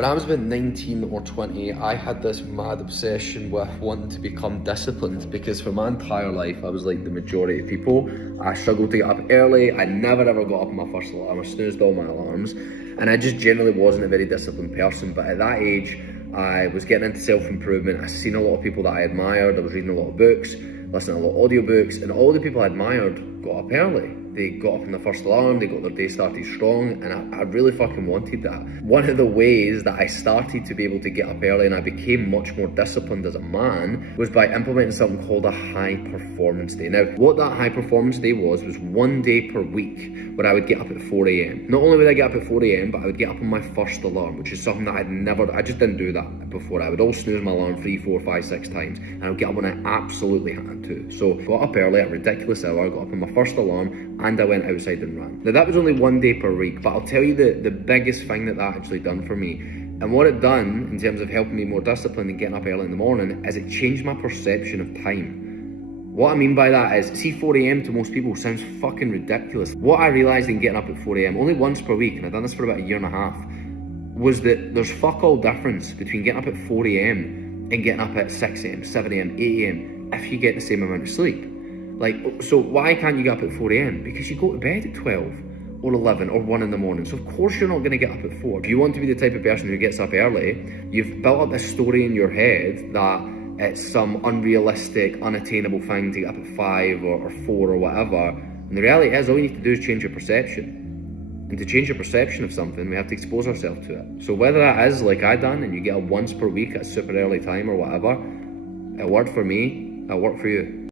When I was about 19 or 20, I had this mad obsession with wanting to become disciplined, because for my entire life, I was like the majority of people. I struggled to get up early. I never ever got up on my first alarm. I snoozed all my alarms. And I just generally wasn't a very disciplined person. But at that age, I was getting into self-improvement. I seen a lot of people that I admired. I was reading a lot of books, listening to a lot of audiobooks, and all the people I admired got up early. They got up on the first alarm, they got their day started strong, and I really fucking wanted that. One of the ways that I started to be able to get up early and I became much more disciplined as a man was by implementing something called a high performance day. Now, what that high performance day was 1 day per week where I would get up at 4 a.m. Not only would I get up at 4 a.m, but I would get up on my first alarm, which is something that I just didn't do that before. I would all snooze my alarm 3, 4, 5, 6 times, and I would get up when I absolutely had to. So, got up early at a ridiculous hour, got up on my first alarm, and I went outside and ran. Now that was only 1 day per week, but I'll tell you the biggest thing that actually done for me, and what it done in terms of helping me more disciplined and getting up early in the morning, is it changed my perception of time. What I mean by that is, see, 4 a.m. to most people sounds fucking ridiculous. What I realised in getting up at 4 a.m, only once per week, and I've done this for about a year and a half, was that there's fuck all difference between getting up at 4 a.m. and getting up at 6 a.m, 7 a.m, 8 a.m, if you get the same amount of sleep. Like, so why can't you get up at 4 a.m? Because you go to bed at 12 or 11 or 1 in the morning. So of course you're not going to get up at 4. If you want to be the type of person who gets up early, you've built up this story in your head that it's some unrealistic, unattainable thing to get up at 5 or 4 or whatever. And the reality is, all you need to do is change your perception. And to change your perception of something, we have to expose ourselves to it. So whether that is like I done, and you get up once per week at a super early time or whatever, it worked for me, it'll work for you.